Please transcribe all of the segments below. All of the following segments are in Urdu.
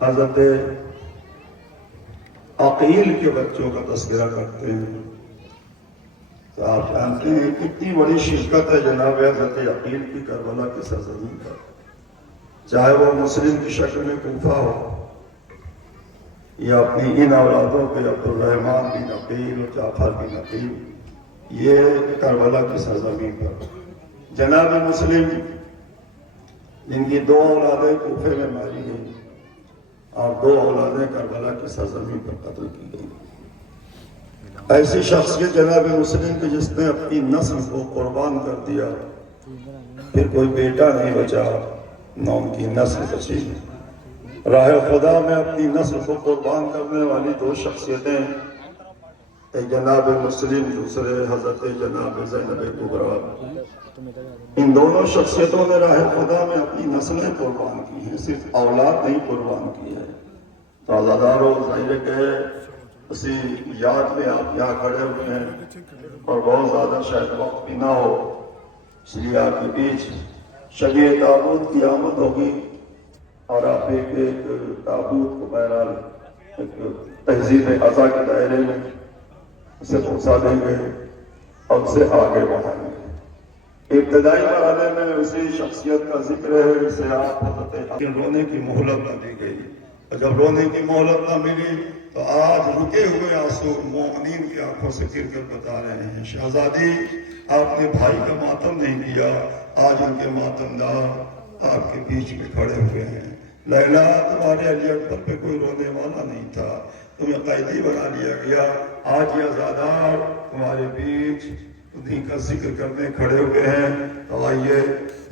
حضرت عقیل کے بچوں کا تذکرہ کرتے ہیں تو آپ جانتے ہیں کتنی بڑی شرکت ہے جناب حضرت عقیل کی کربلا کی سرزمین پر، چاہے وہ مسلم کی شکل میں کوفہ ہو یا اپنی ان اولادوں کے عبدالرحمن بن عقیل اور جعفر بن عقیل، یہ کربلا کی سرزمین پر جناب مسلم جن کی 2 اولادیں کوفے میں ماری گئی اور 2 اولادیں کربلا کی سرزمین پر قتل کی گئی، ایسی شخصیت جناب مسلم کی جس نے اپنی نسل کو قربان کر دیا، پھر کوئی بیٹا نہیں بچا نہ ان کی نسل بچی۔ راہ خدا میں اپنی نسل کو قربان کرنے والی 2 شخصیتیں، ایک جناب مسلم، دوسرے حضرت جناب زینب کبریٰ، ان دونوں شخصیتوں نے راہ خدا میں اپنی نسلیں قربان کی ہیں، صرف اولاد نہیں قربان کی ہے۔ تو عزادارو، ظاہر ہے کہ اسی یاد میں آپ یہاں کھڑے ہوئے ہیں اور بہت زیادہ شاید وقت بھی نہ ہو، اس لیے آپ کے بیچ شب تابوت کی آمد ہوگی اور آپ ایک تابوت کو بہرحال ایک تہذیب عزا کے دائرے میں اسے پہنچا دیں گے اور اسے آگے بڑھائیں گے۔ ابتدائی مرحلے میں اسی شخصیت کا ذکر ہے جسے آپ حضرت رونے کی مہلت نہ دی گئی، اور جب رونے کی مہلت نہ ملی تو آج رکے ہوئے آنسو مومنین کی آنکھوں سے گر کر بتا رہے ہیں، شہزادی آپ نے بھائی کا ماتم نہیں کیا، آج ان کے ماتمدار آپ کے بیچ میں کھڑے ہوئے ہیں۔ لیلا، تمہارے علی اکبر پہ کوئی رونے والا نہیں تھا، تمہیں قیدی بنا لیا گیا، آج یہ عزادار تمہارے بیچ انہیں کا ذکر کرنے کھڑے ہوئے ہیں۔ تو آئیے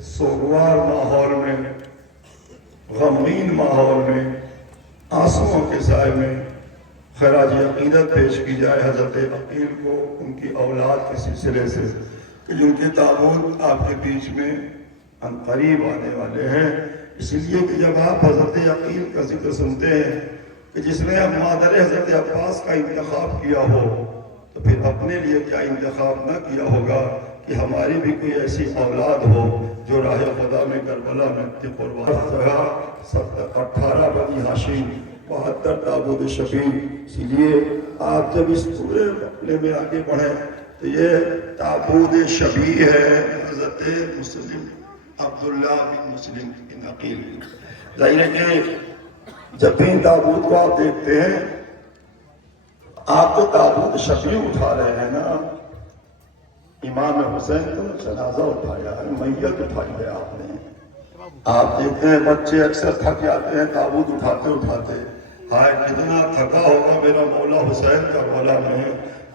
سوگوار ماحول میں، غمگین ماحول میں، آنسوؤں کے سائے میں خراج عقیدت پیش کی جائے حضرت عقیل کو ان کی اولاد کے سلسلے سے، کہ جن کے تابوت آپ کے بیچ میں قریب آنے والے ہیں۔ اس لیے کہ جب آپ حضرت عقیل کا ذکر سنتے ہیں کہ جس نے اب مادر حضرت عباس کا انتخاب کیا ہو، تو پھر اپنے لیے کیا انتخاب نہ کیا ہوگا کہ ہماری بھی کوئی ایسی اولاد ہو جو راہ خدا میں کربلا میں قربان 18 بنی ہاشم 72 تابوت شفیع۔ اسی لیے آپ جب اس پورے مرحلے میں آگے بڑھیں تو یہ تابوت شفیع ہے حضرت مسلم عبداللہ بن مسلم بن عقیل۔ ظاہر ہے کہ جب بھی تابوت کو آپ دیکھتے ہیں، آپ تو تابوت شفیع اٹھا رہے ہیں نا، امام حسین تو جنازہ اٹھایا ہے، میت اٹھائی ہے آپ نے۔ آپ دیکھتے ہیں بچے اکثر تھک جاتے ہیں تابوت اٹھاتے اٹھاتے، ہائے کتنا تھکا ہوگا میرا مولا حسین کربلا میں،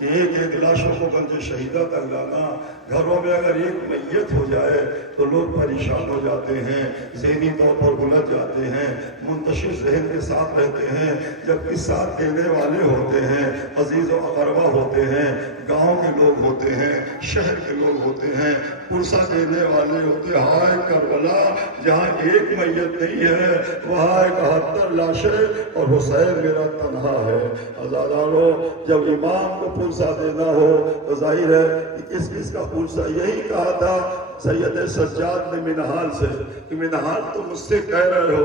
ایک ایک لاشوں کو گنج شہیدہ تک لانا۔ گھروں میں اگر ایک میت ہو جائے تو لوگ پریشان ہو جاتے ہیں، ذہنی طور پر الجھ جاتے ہیں، منتشر ذہن کے ساتھ رہتے ہیں، جبکہ ساتھ دینے والے ہوتے ہیں، عزیز و اقربا ہوتے ہیں، گاؤں کے لوگ ہوتے ہیں، شہر کے لوگ ہوتے ہیں، پرسہ دینے والے ہوتے ہیں۔ ہائے کربلا، جہاں ایک میت نہیں ہے وہاں 71 لاشیں اور حسین میرا تنہا ہے۔ عزادارو، جب امام کو پرسہ دینا ہو تو ظاہر ہے کہ کس کس کا پرسہ، یہی کہا تھا سید سجاد نے منہال سے کہ منہال تم مجھ سے کہہ رہے ہو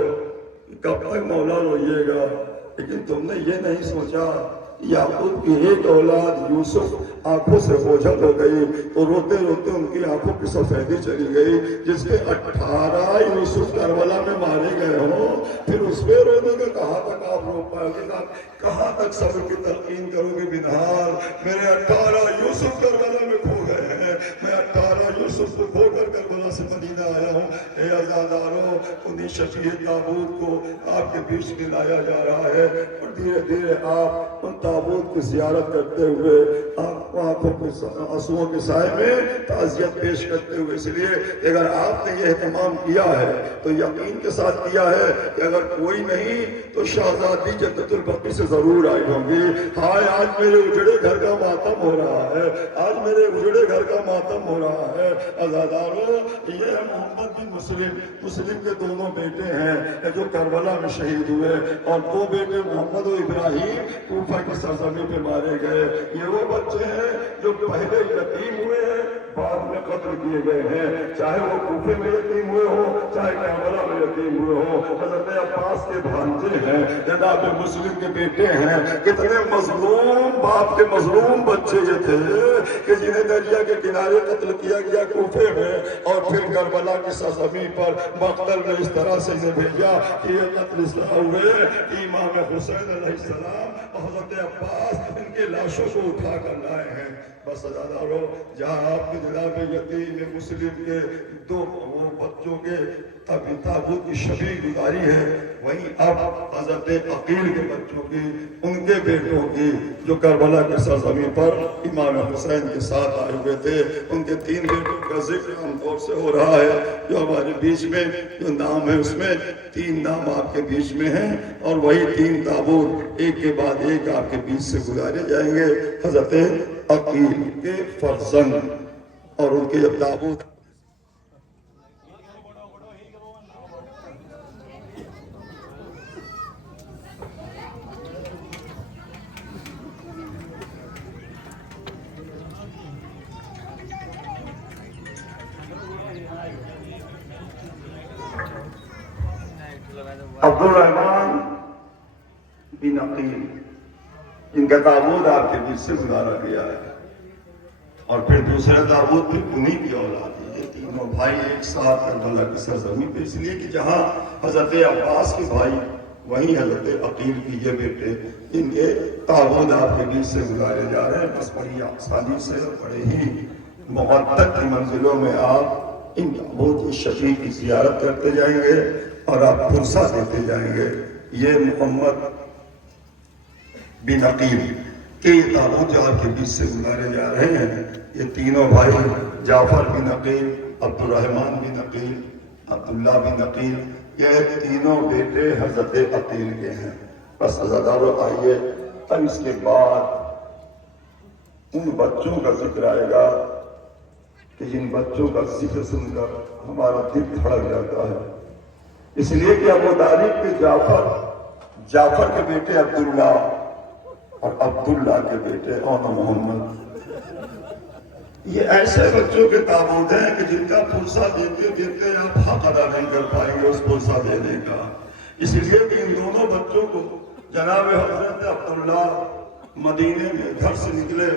کہ کب تک مولا روئیے گا، لیکن تم نے یہ نہیں سوچا یعقوب کی ایک اولاد یوسف آنکھوں سے اوجھل ہو گئی تو روتے روتے ان کی آنکھوں کی سفیدی چلی گئی، جس کے 18 یوسف کربلا میں مارے گئے ہوں، پھر اس پہ رونے کا کہاں تک آپ رو پائے گے، کہاں تک صبر کی تلقین کرو گے؟ بنہار، میرے 18 یوسف کربلا میں کھو گئے ہیں، میں 18 یوسف کو کھو کر کربلا سے مدینہ آیا ہوں۔ اے عزادارو، انہیں شفیع تابوت کو آپ کے بیچ میں لایا جا رہا ہے، اور دھیرے دھیرے آپ ان تابوت کی زیارت کرتے ہوئے آنکھوں کے آنسوؤں کے سائے میں تعزیت پیش کرتے ہوئے، اس لیے اگر آپ نے یہ اہتمام کیا ہے تو یقین کے ساتھ کیا ہے کہ اگر کوئی نہیں تو شہزادی جدت البقیع سے ضرور آئی ہوں گی۔ ہائے آج میرے اجڑے گھر کا ماتم ہو رہا ہے، آج میرے اجڑے گھر کا ماتم ہو رہا ہے۔ عزادارو، یہ محمد بن مسلم کے دونوں بیٹے ہیں جو کربلا میں شہید ہوئے، اور 2 بیٹے محمد و ابراہیم کوفہ کی سرزمین پہ مارے گئے۔ یہ وہ بچے ہیں جو پہلے یتیم ہوئے ہیں، بعد میں قتل کیے گئے ہیں، چاہے وہ کوفے میں یتیم ہوئے ہو، چاہے کربلا میں یتیم ہوئے ہو۔ حضرت عباس کے بھانجے ہیں، جناب مسلم کے بیٹے ہیں، کتنے مظلوم باپ کے مظلوم بچے یہ تھے کہ جنہیں دریا کے کنارے قتل کیا گیا کوفے میں، اور پھر کربلا کی سرزمین پر مقتل میں اس طرح سے انہیں بھیجا کہ یہ قتل اس طرح ہوئے کہ امام حسین علیہ السلام اور حضرت عباس ان کے لاشوں کو اٹھا کر لائے ہیں۔ بس عزیزانو، جہاں آپ کے جناب یتیم مسلم کے دو بچوں کے تابوت کی شبیہ گزاری ہے، وہیں اب حضرت عقیل کے بچوں کی، ان کے بیٹوں کی، جو کربلا کی سرزمین پر امام حسین کے ساتھ آئے ہوئے تھے، ان کے 3 بیٹوں کا ذکر عام طور سے ہو رہا ہے، جو ہمارے بیچ میں جو نام ہے اس میں 3 نام آپ کے بیچ میں ہیں، اور وہی 3 تابوت ایک کے بعد ایک آپ کے بیچ سے گزارے جائیں گے۔ حضرت عقیل کے فرزند اور ان کے جب تابوت عبد الرحمن بن عقیل، جن کا تابوت آپ کے بیچ سے گزارا گیا ہے، اور پھر دوسرا تابوت بھی انہی کی اولاد ہے۔ یہ تینوں بھائی ایک ساتھ کربلا کی سرزمین پہ، اس لیے کہ جہاں حضرت عباس کے بھائی وہیں حضرت عقیل کی یہ بیٹے، ان کے تابوت آپ کے بیچ سے گزارے جا رہے ہیں۔ بس بڑی آسانی سے بڑے ہی مقدس کی منزلوں میں آپ ان تابوت شفیع کی زیارت کرتے جائیں گے اور آپ فرصہ دیتے جائیں گے۔ یہ محمد بن عقیل کے یہ تابوت جو آپ کے بیچ سے گزارے جا رہے ہیں، یہ تینوں بھائی جعفر بن عقیل، عبد الرحمن بن عقیل، عبداللہ بن عقیل، یہ تینوں بیٹے حضرت عقیل کے ہیں۔ بس عزیزانو، آئیے اب اس کے بعد ان بچوں کا ذکر آئے گا کہ جن بچوں کا ذکر سن کر ہمارا دل دھڑک جاتا ہے، اس لیے کہ ابو طالب کے جعفر کے بیٹے عبداللہ اور عبداللہ کے بیٹے اون محمد، یہ ایسے بچوں کے تابوت ہیں کہ جن کا پرسہ دیتے دیتے آپ حق ادا نہیں کر پائیں گے اس پرسہ دینے کا۔ اس لیے کہ ان دونوں بچوں کو جناب حضرت عبداللہ مدینے میں گھر سے نکلے،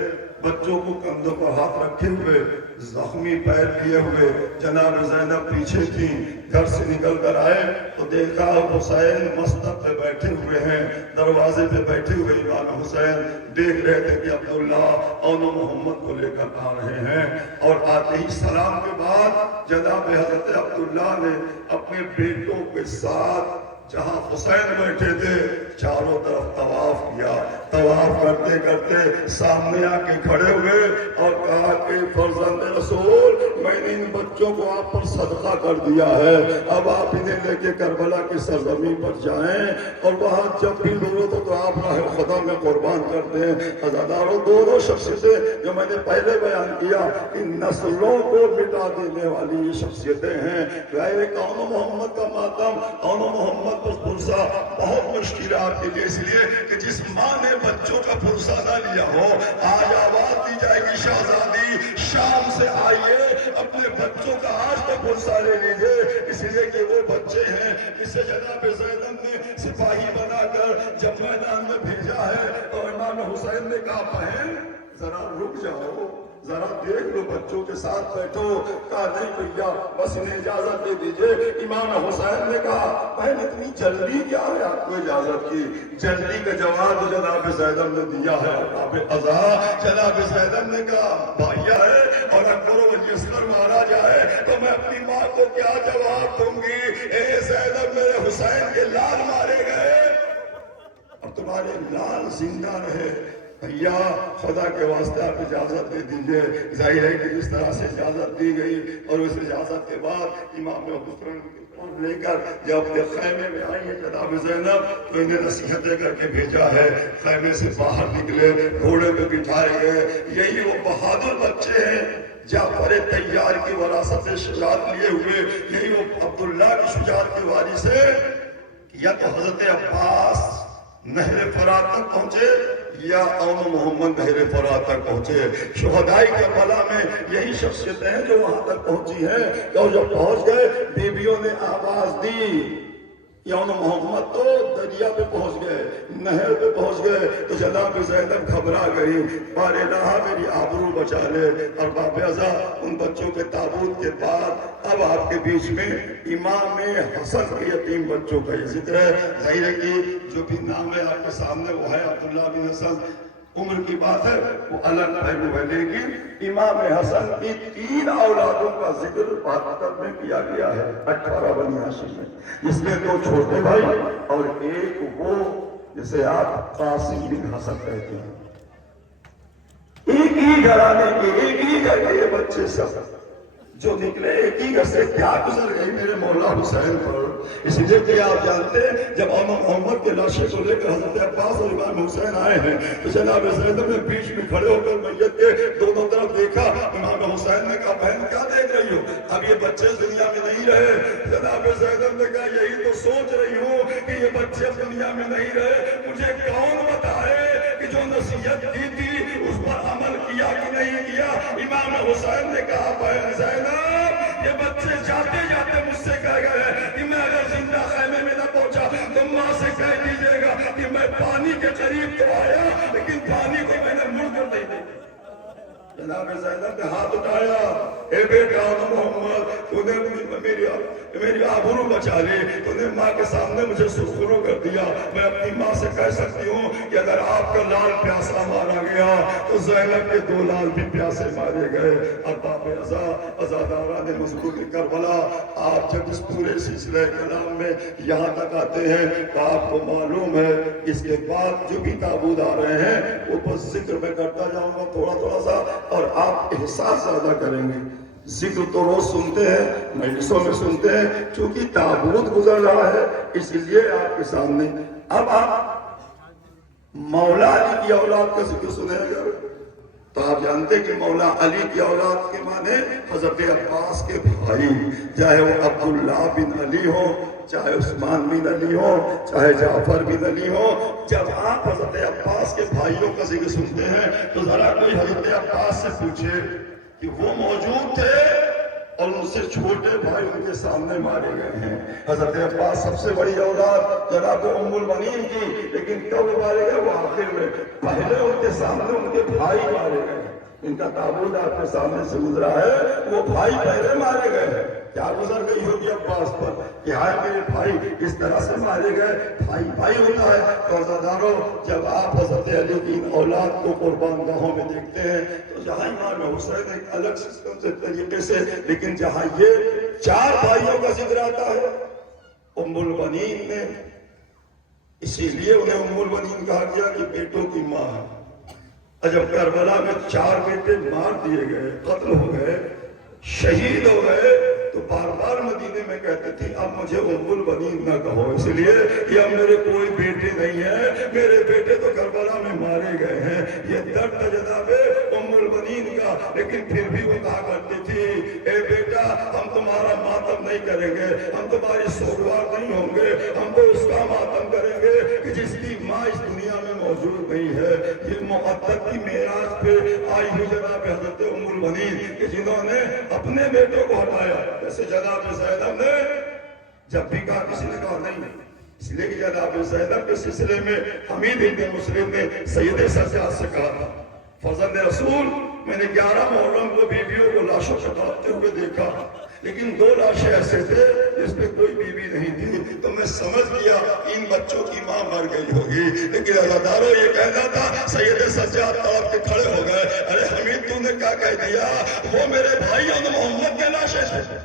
بچوں کو کندھوں پر ہاتھ رکھے ہوئے، زخمی پیر لیے ہوئے، جناب زینب پیچھے تھیں، گھر سے نکل کر آئے تو دیکھا حسین مسند پہ بیٹھے ہوئے ہیں، دروازے پہ بیٹھے ہوئے امام حسین دیکھ رہے تھے کہ عبداللہ اور محمد کو لے کر آ رہے ہیں، اور آتے ہی سلام کے بعد جناب حضرت عبداللہ نے اپنے بیٹوں کے ساتھ جہاں حسین بیٹھے تھے چاروں طرف طواف کیا، طواف کرتے کرتے سامنے آ کے کھڑے ہوئے اور کہا کہ فرزند رسول، میں نے ان بچوں کو آپ پر صدقہ کر دیا ہے، اب آپ انہیں لے کے کربلا کی سرزمین پر جائیں اور وہاں جب بھی ضرورت ہو تو آپ راہ خدا میں قربان کر دیں۔ عزیزانو، دونوں شخصیتیں جو میں نے پہلے بیان کیا کہ نسلوں کو مٹا دینے والی یہ شخصیتیں ہیں۔ ایک اون محمد کا ماتم، اون محمد پر پرسہ بہت مشکلات کے لیے، اس لیے کہ جس ماں نے بچوں کا پرسہ نہ لیا ہو، آج آواز دی جائے گی شہزادی شام سے آئیے اپنے بچوں کا آج تو پرسہ لے لیجئے، اس لیے کہ وہ بچے ہیں جسے جناب زینب نے سپاہی بنا کر جب میدان میں بھیجا ہے تو امام حسین نے کہا بہن ذرا رک جاؤ، ذرا دیکھ لو، بچوں کے ساتھ بیٹھو۔ کہا نہیں بھیا، بس انہیں اجازت دے دیجئے۔ امام حسین نے کہا بہن اتنی جلدی کیا ہے آپ کو اجازت کی؟ جلدی کا جواب جناب زینب نے دیا ہے، آپ ازا جناب زینب نے کہا بھائیا ہے اور اکبر و اصغر مارا جائے تو میں اپنی ماں کو کیا جواب دوں گی؟ اے زینب، میرے حسین کے لال مارے گئے اور تمہارے لال زندہ رہے، بھیا خدا کے واسطے آپ اجازت دے دیجئے۔ ظاہر ہے کہ اس طرح سے اجازت دی گئی، اور اس اجازت کے بعد امام حسین لے کر جب اپنے خیمے میں آئی ہے جناب زینب تو انہیں نصیحتیں کر کے بھیجا ہے۔ خیمے سے باہر نکلے، گھوڑے پہ بٹھائے گئے، یہی وہ بہادر بچے ہیں جعفر طیار کی وراثت سے شجاعت لیے ہوئے، یہی وہ عبداللہ کی شجاعت کی وارث ہے۔ یا تو حضرت عباس نہر فرات تک پہنچے یا اون محمد بحر فرات تک پہنچے. شہدائے کربلا میں یہی شخصیتیں ہیں جو وہاں تک پہنچی ہیں. اور جب پہنچ گئے بیویوں نے آواز دی. یون محمد تو دریا پہ پہنچ گئے, نہر پہ پہنچ گئے, تو جناب زینب گھبرا گئی, بار الہ میری آبرو بچا لے. اور باب ازا ان بچوں کے تابوت کے بعد اب آپ کے بیچ میں امام حسن کے یتیم بچوں کا یہ ذکر ہے. ظاہر ہے کہ جو بھی نام ہے آپ کے سامنے وہ ہے عبداللہ بن حسن. عمر کی بات ہے وہ الگ پہلو ہے, لیکن امام حسن کی 3 اولادوں کا ذکر بہتر میں کیا گیا ہے 18 بنی ہاشم میں, جس میں 2 چھوٹے بھائی اور ایک وہ جسے آپ قاسم بن حسن کہتے ہیں. ایک ہی گھرانے کے ایک ہی گھر کے یہ بچے سب جو نکلے ایک ہی گھر سے کیا گزر گئی میرے مولا حسین پر. اس لیے کہ آپ جانتے ہیں جب امام محمد کے لاشے کو لے کر حضرت عباس اور امام حسین آئے ہیں تو جناب زینب نے بیچ میں کھڑے ہو کر میت کے دونوں طرف دیکھا. امام حسین نے کہا بہن کیا دیکھ رہی ہو, اب یہ بچے اس دنیا میں نہیں رہے. جناب زینب نے کہا یہی تو سوچ رہی ہوں کہ یہ بچے اس دنیا میں نہیں رہے, مجھے کون بتائے کہ جو نصیحت کی تھی اس پر عمل کیا کہ نہیں کیا. امام حسین نے کہا بہن زینب یہ بچے جاتے جاتے مجھ سے کہہ گئے کہ میں اگر زندہ خیمے میں نہ پہنچا تو ماں سے کہہ دیجیے گا کہ میں پانی کے قریب تو آیا لیکن پانی کو میں نے مڑ کر نہیں دیا. جناب زینب نے ہاتھ اٹھایا, اے بیٹا محمد تو نے میری آبرو بچا لی, تو نے ماں کے سامنے مجھے سرخرو کر دیا. میں اپنی ماں سے کہہ سکتی ہوں کہ اگر آپ کا لال پیاسا مارا گیا تو زینب کے 2 لال بھی پیاسے مارے گئے. اور باب ازادارہ نے مضبوط کربلا آپ جب اس پورے سلسلہ کلام میں یہاں تک آتے ہیں تو آپ کو معلوم ہے اس کے بعد جو بھی تابوت آ رہے ہیں وہ بس ذکر میں کرتا جاؤں گا تھوڑا تھوڑا سا, اور آپ احساس زیادہ کریں گے. ذکر تو روز سنتے ہیں, مجلسوں میں سنتے ہیں, چونکہ تابوت گزر رہا ہے اس لیے آپ کے سامنے. اب آپ مولا علی کی اولاد کا ذکر سنیں گے تو آپ جانتے کہ مولا علی کی اولاد کے معنی حضرت عباس کے بھائی, چاہے وہ عبداللہ بن علی ہو, چاہے عثمان بن علی ہو, چاہے جعفر بن علی ہو. جب آپ حضرت عباس کے بھائیوں کا ذکر سنتے ہیں تو ذرا کوئی حضرت عباس سے پوچھے کہ وہ موجود تھے اور ان سے چھوٹے بھائی ان کے سامنے مارے گئے ہیں. حضرت عباس سب سے بڑی اولاد جناب ام المنین کی, لیکن کب مارے گئے وہ آخر میں. پہلے ان کے سامنے ان کے بھائی مارے گئے. ان کا تابوت آپ کے سامنے سے گزرا ہے, وہ بھائی پہلے مارے گئے ہیں. کیا گزر گئی ہوگی عباس پر کہ ہائے میرے بھائی اس طرح سے مارے گئے. بھائی بھائی ہوتا ہے. قرضداروں جب آپ حضرت علی کی اولاد کو قربان گاہوں میں دیکھتے ہیں تو جہاں امام حسین ایک الگ سسٹم سے طریقے سے, لیکن جہاں یہ 4 بھائیوں کا ذکر آتا ہے ام البنین میں, اسی لیے انہیں ام البنین کہا گیا کہ بیٹوں کی ماں ہے. جب کربلا میں 4 بیٹے مار دیے گئے, قتل ہو گئے, شہید ہو گئے, تو بار بار مدینے میں کہتے تھے اب مجھے ام البنین نہ کہو, اس لیے کہ اب میرے کوئی بیٹے نہیں ہیں, میرے بیٹے تو کربلا میں مارے گئے ہیں. یہ درد تھا جناب ام البنین کا, لیکن پھر بھی وہ کہا کرتی تھی اے بیٹا ہم تمہارا ماتم نہیں کریں گے, ہم تمہاری سوگوار نہیں ہوں گے, ہم تو اس کا ماتم کریں گے کہ جس کی ماں اس دنیا میں موجود نہیں ہے. یہ مقدس کی معراج پہ آئی ہوئی جناب حضرت ام البنین کہ جنہوں نے اپنے بیٹوں کو ہٹایا, جیسے جناب زینب نے جب بھی کہا کسی نے کہا نہیں. اس لیے کہ جناب زینب کے سلسلے میں حمید ابن مسلم نے سید سجاد سے کہا تھا فرزند رسول میں نے 11 محرم کو بیویوں کو لاشوں سے کاٹتے ہوئے دیکھا, لیکن 2 لاشیں ایسے تھے جس پہ کوئی بیوی نہیں تھی, تو میں سمجھ گیا ان بچوں کی ماں مر گئی ہوگی. لیکن عزاداروں یہ کہنا تھا سید سجاد تڑپ کے کھڑے ہو گئے, ارے حمید تو نے کیا کہہ دیا, وہ میرے بھائی اور محمد کے لاشیں تھے.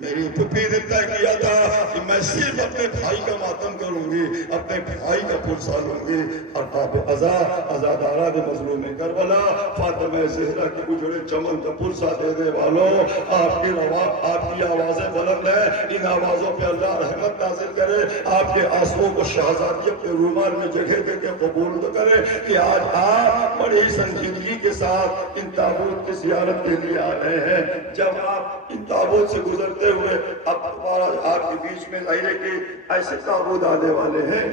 میری پھپھی نے طے کیا تھا کہ میں صرف اپنے بھائی کا ماتم کروں گی, اپنے بھائی کا پرسا لوں گی. اور باب ازادارہ نے مظلوم کربلا فاطمہ زہرا کی اجڑے چمن کا پرسا دینے والوں, آپ کی آوازیں بلند ہیں, ان آوازوں پہ اللہ رحمت نازل کرے. آپ کے آنسوؤں کو شہزادی اپنے رومال میں جگہ دے کے قبول تو کرے کہ آج آپ بڑی سنجیدگی کے ساتھ ان تابوت کی زیارت کے لیے آ رہے ہیں. جب آپ ان تابوت سے گزرتے ہوئے اب دوبارہ آپ کے بیچ میں ظاہر ہے کہ ایسے تابوت آنے والے ہیں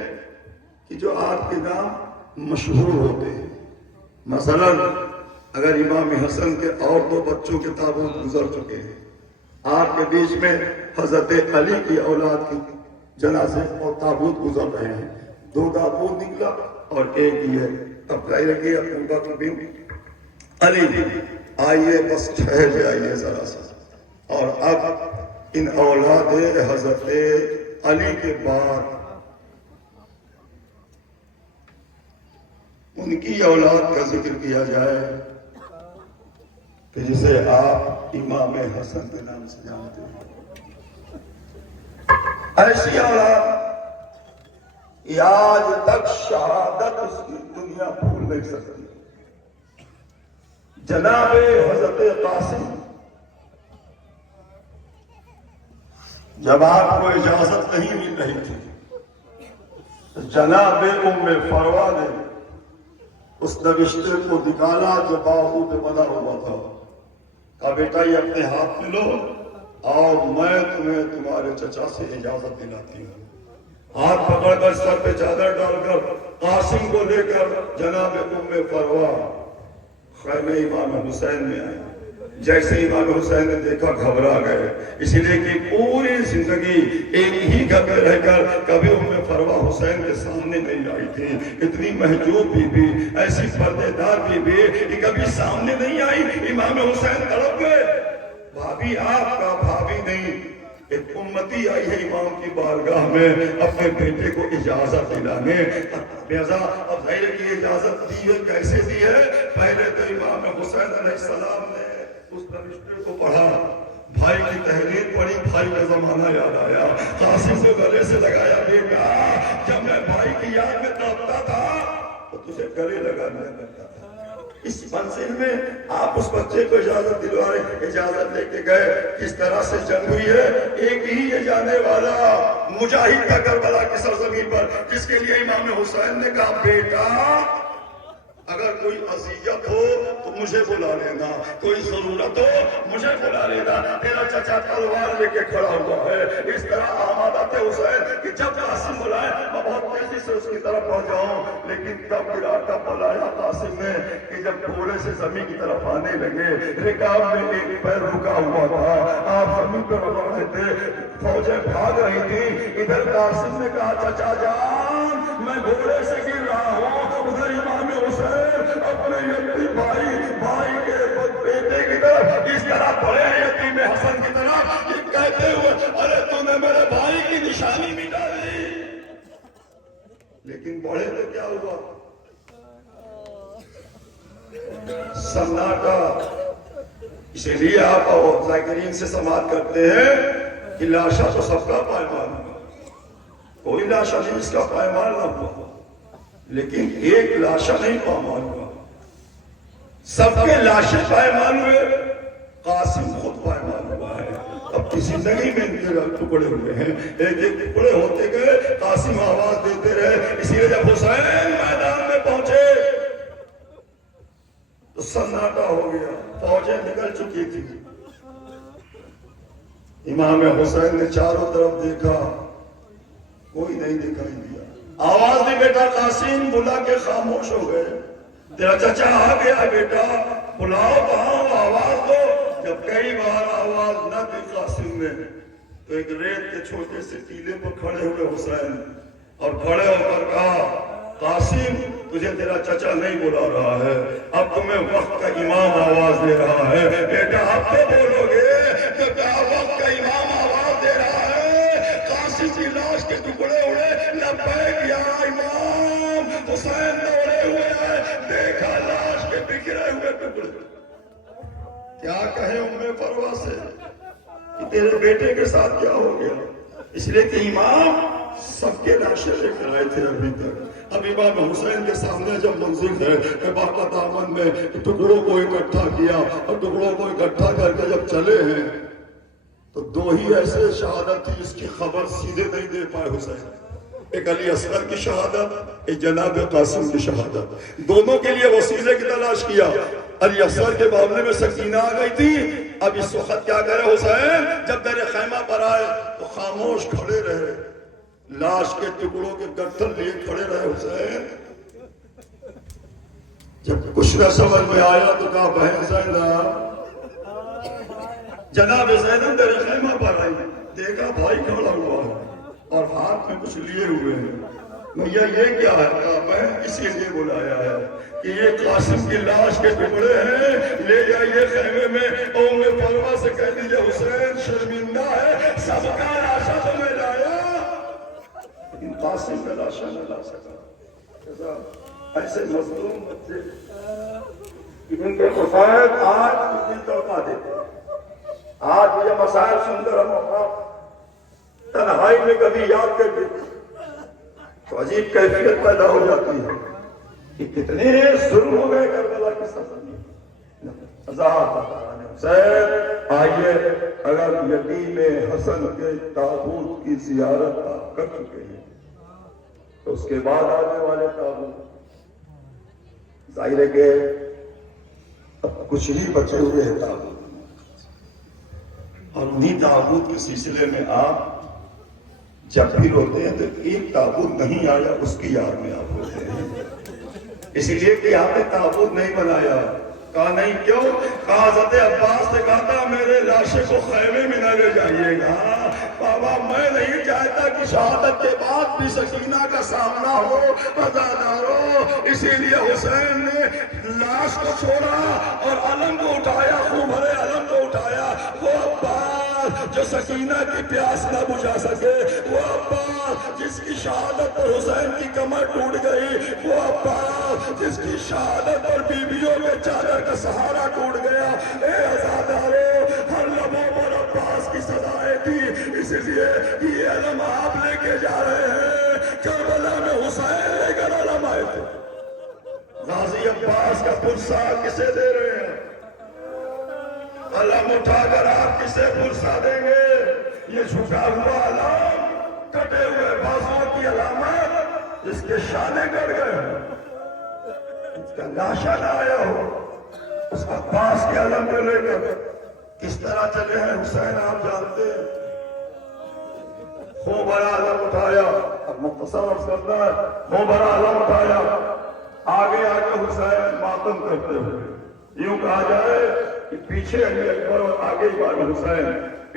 کہ جو آپ کے نام مشہور ہوتے ہیں. مثلا اگر امام حسن کے اور 2 بچوں کے تابوت گزر چکے ہیں، آپ کے بیچ میں حضرت علی کی اولاد کی جنازے اور تابوت گزر رہے ہیں، 2 تابوت نکلا اور ایک یہ، اب کہہ لگے ابو بکر بن علی آئیے بس ٹھہر جائیے ذرا سا. اور اب ان اولاد حضرت علی کے بعد ان کی اولاد کا ذکر کیا جائے کہ جسے آپ امام حسن کے نام سے جانتے ہیں. ایسی اولاد یہ آج تک شہادت اس کی دنیا بھول نہیں سکتی. جناب حضرت قاسم جب آپ کو اجازت نہیں مل رہی تھی، جناب ام فروا نے اس نوشتے کو نکالا جو باہو پہ بنا ہوا تھا، کہا بیٹا یہ اپنے ہاتھ میں لو اور میں تمہیں تمہارے چچا سے اجازت دلاتی ہوں. ہاتھ پکڑ کر سر پہ چادر ڈال کر قاسم کو لے کر جناب ام فروا خیمے امام حسین میں آئے. جیسے امام حسین نے دیکھا گھبرا گئے، اس لیے کہ پوری زندگی ایک ہی گھر میں رہ کر کبھی ام فروا حسین کے سامنے نہیں آئی تھی. اتنی محجوب بی ایسی پردے دار بی کہ کبھی سامنے نہیں آئی. امام حسین تڑپ گئے، بھابھی آپ کا بھابھی نہیں، ایک امتی آئی ہے امام کی بارگاہ میں اپنے بیٹے کو اجازت دلانے. اب ظاہر کی اجازت دی ہے، کیسے دی ہے؟ پہلے تو امام حسین علیہ السلام نے اس نوشتے کو پڑھا، بھائی کی تحریر پڑھی، بھائی کا زمانہ یاد آیا، قاسم کو گلے سے لگایا. بیٹا جب میں بھائی کی یاد میں تڑپتا تھا تو تجھے گلے لگانا کرتا تھا. اس منزل میں آپ اس بچے کو اجازت دلوائے، اجازت لے کے گئے. کس طرح سے جنگ ہوئی ہے؟ ایک ہی یہ جانے والا مجاہد کا کربلا کی سرزمین پر، جس کے لیے امام حسین نے کہا بیٹا اگر کوئی اذیت ہو تو مجھے بلا لینا، کوئی ضرورت ہو مجھے بلا لینا، تیرا چچا تلوار لے کے کھڑا ہوا ہے. اس طرح آمادہ تھے حسین کہ جب قاسم بلائے میں بہت تیزی سے اس کی طرف پہنچ جاؤں. لیکن کب بلایا قاسم نے کہ جب گھوڑے سے زمین کی طرف آنے لگے، رکاب میں ایک پیر رکا ہوا تھا، آپ زمین پر رک رہے تھے، فوجیں بھاگ رہی تھی. ادھر قاسم نے کہا چچا جان میں گھوڑے سے گر رہا ہوں، ادھر امام حسین اپنے یتیم بھائی کے بیٹے کی طرف اس طرح پڑے ہیں، یتیم حسن کی طرف، یہ کہتے ہوئے ارے تو نے میرے بھائی کی نشانی مٹا دی. لیکن بڑے تو کیا ہوا؟ سناٹا. اسی لیے آپ ذاکرین سے سماعت کرتے ہیں کہ لاشا تو سب کا پائمال ہوا، کوئی لاشا نہیں اس کا پائمال نہ ہوا، لیکن ایک لاشا نہیں پائمال ہوا، سب کے لاشیں پائمال ہوئے. قاسم خود پائمال ہوا ہے. اب کسی زندگی میں ان کے ٹکڑے ہوئے ہیں، ایک ایک ٹکڑے ہوتے گئے. قاسم آواز دیتے رہے، اسی لیے جب حسین میدان میں پہنچے تو سناٹا ہو گیا، فوجیں نکل چکی تھی. امام حسین نے چاروں طرف دیکھا، کوئی نہیں دکھائی دیا. آواز دی بیٹا قاسم، بلا کے خاموش ہو گئے. تیرا چچا آ گیا بیٹا، بلاؤ کہاں، آواز دو. جب کئی بار آواز نہ دی قاسم نے تو ایک ریت کے چھوٹے سے ٹیلے پر کھڑے ہوئے حسین اور کھڑے ہو کر کہا قاسم تجھے تیرا چچا نہیں بلا رہا ہے، اب تمہیں وقت کا امام آواز دے رہا ہے. بیٹا اب تو بولو گے کہ کیا وقت کا امام آواز دے رہا ہے؟ قاسم کی لاش کے ٹکڑے اڑے، لبیک یا امام. حسین دوڑے ہوئے آئے، دیکھا لاش کے بکھرے ہوئے ٹکڑے. کیا کہے ام فروا سے کہ تیرے بیٹے کے ساتھ کیا ہو گیا؟ اس لیے کہ امام سب کے لاشیں لے کر آئے تھے ابھی تک. اب امام حسین کے سامنے جب منظر ہے باقا دامن میں ٹکڑوں کو اکٹھا کیا اور ٹکڑوں کو اکٹھا کر کے جب چلے ہیں تو دو ہی ایسے شہادت تھی جس کی خبر سیدھے نہیں دے پائے حسین. ایک علی اصغر کی شہادت، ایک جناب قاسم کی شہادت. دونوں کے لیے وسیلے کی تلاش کیا. علی اصغر کے معاملے میں سکینہ آ گئی تھی. اب اس وقت کیا کرے حسین؟ جب در خیمہ پر آئے تو خاموش کھڑے رہے، لاش کے ٹکڑوں کے گٹھل لیے کھڑے رہے حسین. جب کچھ نہ سمجھ میں آیا تو کہا بہن زینب، جناب زینب میرے خیمہ پر آئی، دیکھا بھائی کھڑا ہوا ہے اور ہاتھ میں کچھ لیے ہوئے ہیں۔ بھیا یہ کیا ہے؟ کہا بہن اسی لیے بلایا ہے کہ یہ قاسم کی لاش کے ٹکڑے ہیں، لے جائیے خیمے میں، ام فروہ سے کہہ دیجیے حسین شرمندہ ہے، سب کا لاشا تو میں لایا لیکن قاسم کا لاشا نہ لا سکا۔ ایسے مظلوم بچے ان کے مسائل آج بھی دل تڑپا دیتے ہیں۔ آج یہ مسائل سن کر ہم تنہائی میں کبھی یاد کرتے تو عجیب کیفیت پیدا ہو جاتی ہے کہ کتنے ظلم ہو گئے کربلا کی سرزمین میں۔ آئیے، اگر یتیم حسن کے تابوت کی زیارت آپ کر چکے ہیں تو اس کے بعد آنے والے تابوت ظاہر ہے کہ اب کچھ ہی بچے ہوئے ہیں تابوت، اور انہی تابوت کے سلسلے میں آپ جب بھی روتے ہیں تو ایک تابوت نہیں آیا اس کی یاد میں آپ روتے ہیں، اس لیے کہ آپ نے تابوت نہیں بنایا۔ کہا نہیں کیوں؟ کہا حضرت عباس نے کہا تھا میرے لاشے کو خیمے میں نہ لے جائیے گا، بابا میں نہیں چاہتا کہ شہادت کے بعد بھی سکینہ کا سامنا ہو عزادارو، اسی لیے حسین نے لاش کو چھوڑا اور علم کو اٹھایا، خوب بھرے علم کو اٹھایا۔ وہ عباس جو سکینہ کی پیاس نہ بجھا سکے، وہ عباس جس کی شہادت پر حسین کی کمر ٹوٹ گئی، وہ عباس جس کی شہادت پر بیویوں میں چادر کا سہارا ٹوٹ گیا۔ اے عزادارو، ہر لبوں پر عباس کی صدائیں تھی، اس لیے یہ علم آپ لے کے جا رہے ہیں۔ کربلا میں حسین لے کر علم آئے تھے، غازی عباس کا پرسہ کسے دے رہے ہیں؟ علم اٹھا کر آپ کسے پرسہ دیں گے؟ یہ جھکا ہوا علم، کٹے ہوئے بازوں کی علامت جس کے شانے کٹ گئے، اس کا لاشا نہ آیا ہو، اس کا پاس کے علم کو لے کر کس طرح چلے ہیں حسین آپ جانتے ہیں۔ خوب بڑا علم اٹھایا، اب مختصر عرض کرنا ہے، خوب بڑا علم اٹھایا، آگے آگے حسین ماتم کرتے ہوئے، یوں کہا جائے کہ پیچھے علی اکبر اور آگے امام حسین،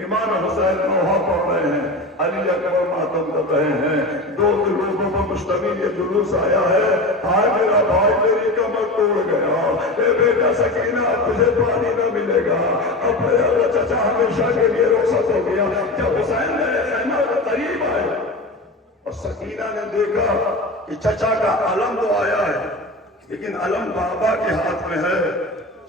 امام حسین نوحہ پڑھ رہے ہیں، علی اکبر ماتم کر رہے ہیں۔ دو جلوسوں پر مشتمل یہ جلوس آیا ہے، آئے میرا بھائی میری کمر توڑ گیا، اے بیٹا سکینہ اب تجھے پانی نہ ملے گا، اب میرا چچا ہمیشہ کے لیے رخصت ہو گیا۔ جب حسین میرے خیمہ کے قریب آئے اور سکینہ نے دیکھا کہ چچا کا علم تو آیا ہے لیکن علم بابا کے ہاتھ میں ہے،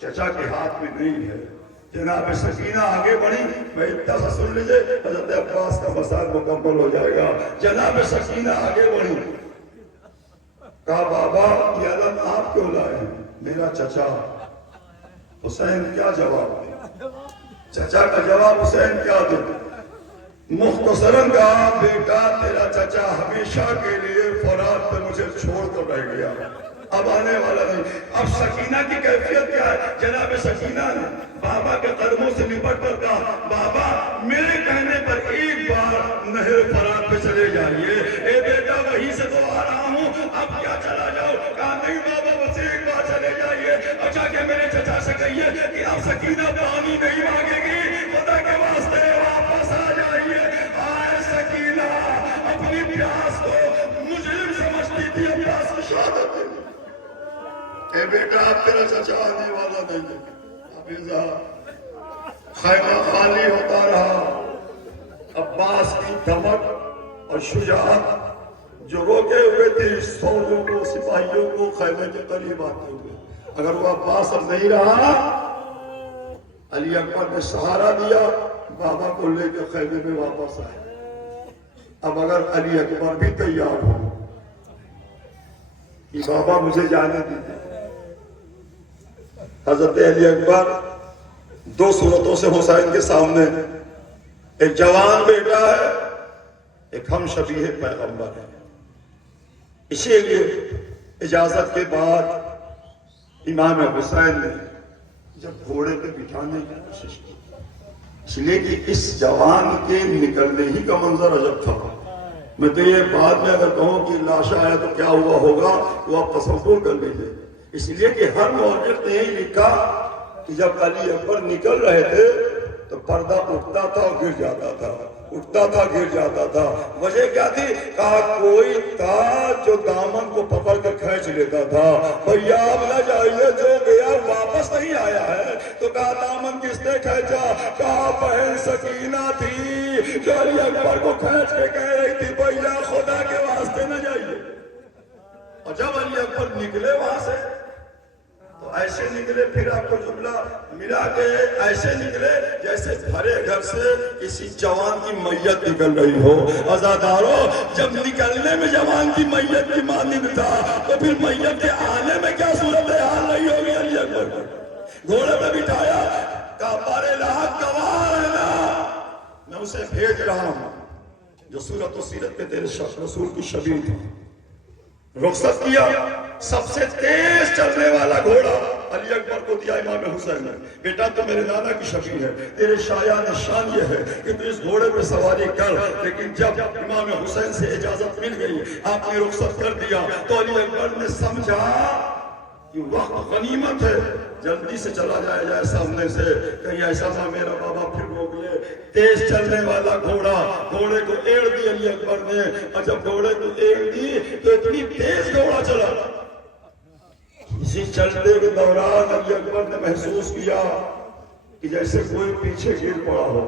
چچا کے ہاتھ میں نہیں ہے۔ جناب سکینہ آگے بڑھی، میں اتنا سا سن لیجئے، حضرت عباس کا مسائل مکمل ہو جائے گا۔ جناب سکینہ آگے بڑھی، کہا بابا یہ علم آپ کیوں لائے ہیں؟ میرا چچا حسین کیا جواب دے؟ چچا کا جواب حسین کیا دے؟ مختصراً کہا بیٹا تیرا چچا ہمیشہ کے لیے فرات پہ مجھے چھوڑ کر رہ گیا، اب آنے والا نہیں۔ اب سکینہ کی کیفیت کیا ہے؟ جناب سکینہ نے بابا کے قدموں سے لپٹ کر کہا بابا میرے کہنے پر ایک بار نہر فرات پہ چلے جائیے، اے بیٹا وہیں سے تو آ رہا ہوں، اب کیا چلا جاؤ؟ کہا نہیں بابا بس ایک بار چلے جائیے، اچھا کہ میرے چچا سے کہیے کہ اب سکینہ پانی نہیں مانگے گی، خدا کے واسطے واپس آ جائیے۔ آئے سکینہ اپنی پیاس کو مجرم سمجھتی تھی، پیاس کی شہادت دی، اے بیٹا اب تیرا چچا آنے والا نہیں ہے۔ خیمہ خالی ہوتا رہا، عباس کی دھمک اور شجاعت جو روکے ہوئے تھے فوجوں کو، سپاہیوں کو خیمے کے قریب آتے ہوئے، اگر وہ عباس اب نہیں رہا، علی اکبر نے سہارا دیا، بابا کو لے کے خیمے میں واپس آئے۔ اب اگر علی اکبر بھی تیار ہو کہ بابا مجھے جانے دیتے، حضرت علی اکبر دو صورتوں سے حسین کے سامنے، ایک جوان بیٹا ہے، ایک ہم شبیہ پیغمبر ہے، اسی لیے اجازت کے بعد امام حسین نے جب گھوڑے پہ بٹھانے کی کوشش کی، اس لیے کہ اس جوان کے نکلنے ہی کا منظر عجب تھا۔ میں تو یہ بعد میں اگر کہوں کہ لاشا آیا تو کیا ہوا ہوگا وہ آپ تصور کر لیجئے۔ اس لیے کہ ہر مورخ نے یہی لکھا کہ جب علی اکبر نکل رہے تھے تو پردہ اٹھتا تھا اور گر جاتا تھا، اٹھتا تھا گر جاتا تھا۔ وجہ کیا تھی؟ کہا کوئی تھا جو دامن کو پکڑ کر کھینچ لیتا تھا، بھیا اب نہ جائیے، جو گیا واپس نہیں آیا ہے۔ تو کہا دامن کس نے کھینچا؟ کہا بہن سکینہ تھی جو علی اکبر کو کھینچ کے کہہ رہی تھی بھیا خدا کے واسطے نہ جائیے۔ اور جب علی اکبر نکلے وہاں سے تو ایسے نکلے، پھر آپ کو جملہ ملا کہ ایسے نکلے جیسے بھرے گھر سے کسی جوان کی میت نکل رہی ہو۔ عزادارو، جب نکلنے میں جوان کی میت کی مانند تھا تو پھر میت کے آنے میں کیا صورتحال رہی ہوگی؟ علی اکبر کو گھوڑے میں بٹھایا، کہا بارے لاکھ گواہ ہے نا، میں اسے بھیج رہا ہوں جو صورت و سیرت پہ تیرے رسول کی شبیہ تھی۔ رخصت کیا، سب سے تیز چلنے والا گھوڑا علی اکبر کو دیا امام حسین نے، بیٹا تو میرے نانا کی شبیہ ہے، تیرے شایان نشان یہ ہے کہ تو اس گھوڑے پہ سواری کر۔ لیکن جب امام حسین سے اجازت مل گئی، آپ نے رخصت کر دیا، تو علی اکبر نے سمجھا کہ وقت غنیمت ہے، جلدی سے چلا جائے سامنے سے، کہیں ایسا نہ میرا بابا پھر روک لے۔ تیز چلنے والا گھوڑا، گھوڑے کو ایڑ دی علی اکبر نے، اور جب گھوڑے کو ایڑ دی تو اتنی تیز گھوڑا چلا، اسی چلتے کے دوران علی اکبر نے محسوس کیا کہ جیسے کوئی پیچھے گر پڑا ہو۔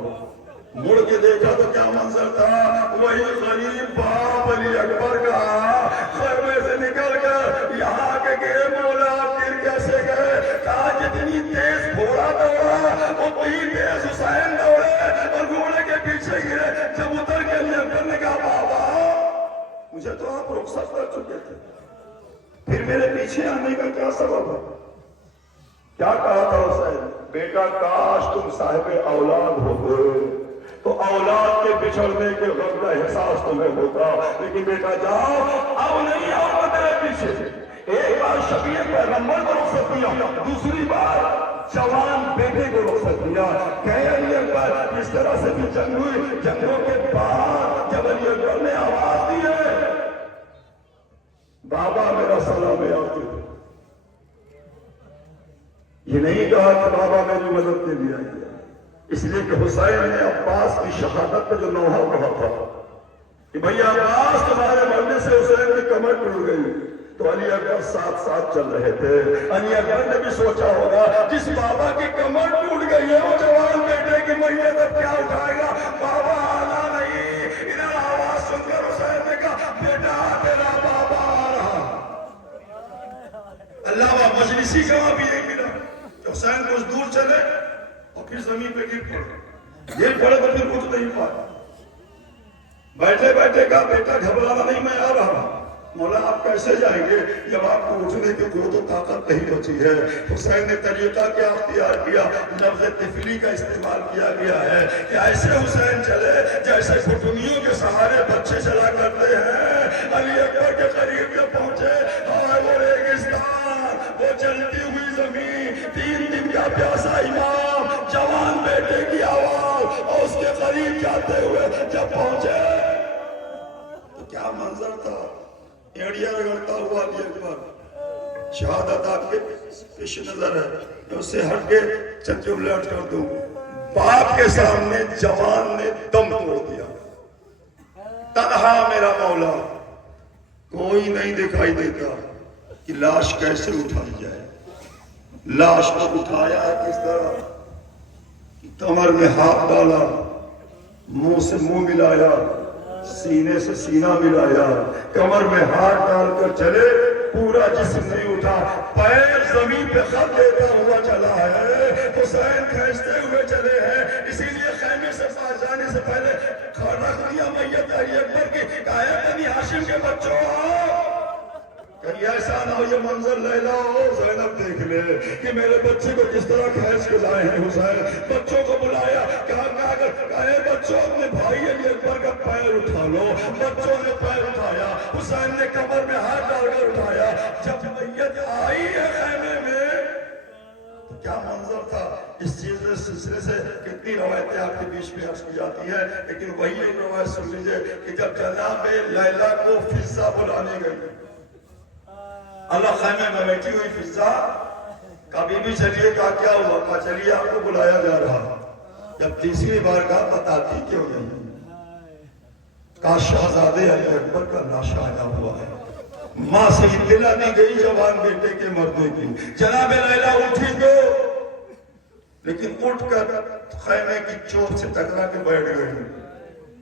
مڑ کے دیکھا تو کیا منظر تھا؟ وہی غریب باپ علی اکبر کا خیمے سے نکل کر یہاں کے گئے، مولا گر کیسے گئے؟ کہا جتنی تیز گھوڑا دوڑا اتنی تیز حسین دوڑے اور گھوڑے کے پیچھے گرے۔ جب اتر کے علی اکبر نے کہا بابا مجھے تو آپ رخصت کر چکے تھے، پھر میرے پیچھے آنے کا کیا سبب ہے؟ کیا کہا تھا حسین؟ بیٹا کاش تم صاحب اولاد ہوتے تو اولاد کے بچھڑنے کے غم کا احساس تمہیں ہوتا، لیکن بیٹا جاؤ، اب نہیں آؤ تیرے پیچھے۔ ایک بار شفیع پیغمبر کو رخصت دیا، دوسری بار جوان بیٹے کو رخصت دیا۔ کہ علی اکبر اس طرح سے بھی جنگ ہوئی۔ جنگوں کے بعد جب علی اکبر نے آواز دی ہے بابا میرا سلام یاد کرو، یہ نہیں کہا کہ بابا میری مدد کے لیے آئیے، اس لیے کہ حسین نے عباس کی شہادت پہ جو نوحہ کہا تھا کہ بھیا عباس تمہارے مرنے سے حسین کی کمر ٹوٹ گئی، تو علی اکبر ساتھ ساتھ چل رہے تھے۔ علی اکبر نے بھی سوچا ہوگا جس بابا کی کمر ٹوٹ گئی ہے وہ جوان بیٹے کی میت اب کیا اٹھائے گا؟ بابا آنا نہیں۔ ادھر آواز سن کر حسین نے کہا بیٹا تیرا بابا آ رہا۔ اللہ مجلسی گواہ بھی نہیں ملا، حسین کچھ دور چلے اور پھر زمین پہ گر پڑے تو پھر کچھ نہیں پائے۔ بیٹھے بیٹھے کہا بیٹا گھبرانا نہیں، میں آ رہا ہوں۔ مولا آپ کیسے جائیں گے جب آپ کو اٹھنے کی قوت و طاقت نہیں بچی ہے؟ حسین نے طریقہ کیا اختیار کیا؟ لفظ طفلی کا استعمال کیا گیا ہے کہ ایسے حسین چلے جیسے گھٹنیوں کے سہارے بچے چلا کرتے ہیں۔ علی اکبر کے قریب جب پہنچے، ہائے وہ ریگستان، وہ جلتی ہوئی زمین، 3 دن کا پیاسا امام، جوان بیٹے کی آواز، اور اس کے قریب جاتے ہوئے جب پہنچے تو کیا منظر تھا؟ ایڑیاں رگڑتا ہوا علی اکبر، شہادت آپ کے پیش نظر ہے، میں اسے ہٹ کے چند جملے ہٹ کر دوں۔ باپ کے سامنے جوان نے دم توڑ دیا، تنہا میرا مولا، کوئی نہیں دکھائی دیتا کہ لاش کیسے اٹھائی جائے۔ لاش کو اٹھایا ہے کس طرح؟ کمر میں ہاتھ ڈالا، منہ سے منہ ملایا، سینے سے سینہ ملایا، کمر میں ہاتھ ڈال کر چلے، پورا جسم نہیں اٹھا، پیر زمین پہ خط دیتا ہوا چلا ہے۔ حسین کھینچتے ہوئے چلے ہیں، اسی لیے خیمے سے پاس جانے سے پہلے رکھ دیا میت علی اکبر کی، کہا ہے بنی ہاشم کے بچوں آؤ، کہیں ایسا نہ ہو یہ منظر لیلا اور زینب دیکھ لے کہ میرے بچے کو کس طرح کھینچ کے لائے ہیں۔ حسین بچوں کو بلایا، کہا بچوں اپنے بھائی علی اکبر کا پیر اٹھا لو۔ بچوں نے پیر اٹھایا، حسین نے کمر میں ہاتھ ڈال کر اٹھایا۔ جب میت آئی ہے خیمے میں تو کیا منظر تھا؟ اس سلسلے سے کتنی روایتیں آپ کے بیچ میں عرض کی جاتی ہیں، لیکن وہی ایک روایت سن لیجئے کہ جب جناب لیلا کو فضہ بلانے گئی، اللہ خیمے میں بیٹھی ہوئی فضا، کہا بی بی چلیے، کہا کیا ہوا؟ کہا چلیے آپ کو بلایا جا رہا۔ جب تیسری بار کہا بتاتی کیوں نہیں؟ کہا شہزادے علی اکبر کا لاشا آیا ہوا ہے۔ ماں سے اطلاع نہیں گئی جوان بیٹے کے مرنے کی۔ جناب لیلا اٹھی تو لیکن اٹھ کر خیمے کی چوٹ سے ٹکرا کے بیٹھ گئی،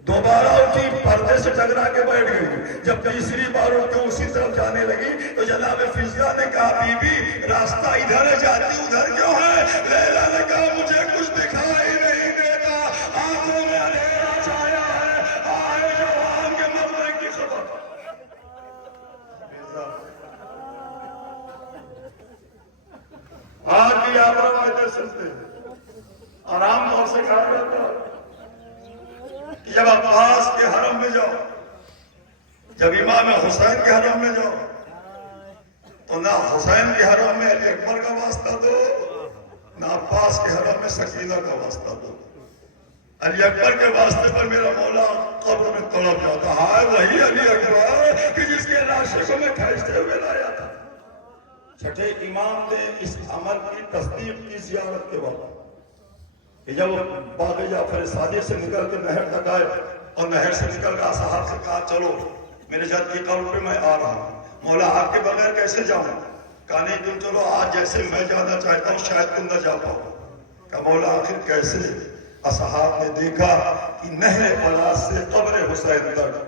دوبارہ اٹھی پردے سے ٹکرا کے بیٹھ گئی۔ جب تیسری بار اٹھ کے اسی طرف جانے لگی تو جناب فضا نے کہا بی بی راستہ ادھر ہے، جاتی ادھر کیوں ہے؟ لیلا نے کہا مجھے کچھ دکھائی نہیں دیتا، آنکھوں میں اندھیرا چھایا ہے، آئے جوان کے مرنے کی خبر۔ آج بھی آپ روایتیں سنتے ہیں، آرام طور سے کہا جاتا ہے جب عباس کے حرم میں جاؤ، جب امام حسین کے حرم میں جاؤ تو نہ حسین کے حرم میں علی اکبر کا واسطہ دو، نہ عباس کے حرم میں سکینہ کا واسطہ دو۔ علی اکبر کے واسطے پر میرا مولا قبر میں تڑپ جاتا، ہائے وہی علی اکبر کہ جس کے لاشے کو میں کھینچتے ہوئے لایا تھا۔ چھٹے امام نے اس عمل کی تصدیق کی زیارت کے وقت کہ جب باغ جعفر صادق سے نکل کے نہر تک آئے اور نہر سے نکل کر صحابہ سے کہا چلو میرے جد کی قبر پہ میں آ رہا ہوں۔ مولا آپ کے بغیر کیسے جاؤں؟ کہا نہیں تم چلو، آج جیسے میں جانا چاہتا ہوں شاید تم نہ جا پاؤ۔ کہا مولا آخر کیسے؟ اصحاب نے دیکھا کہ نہر فراز سے قبر حسین تک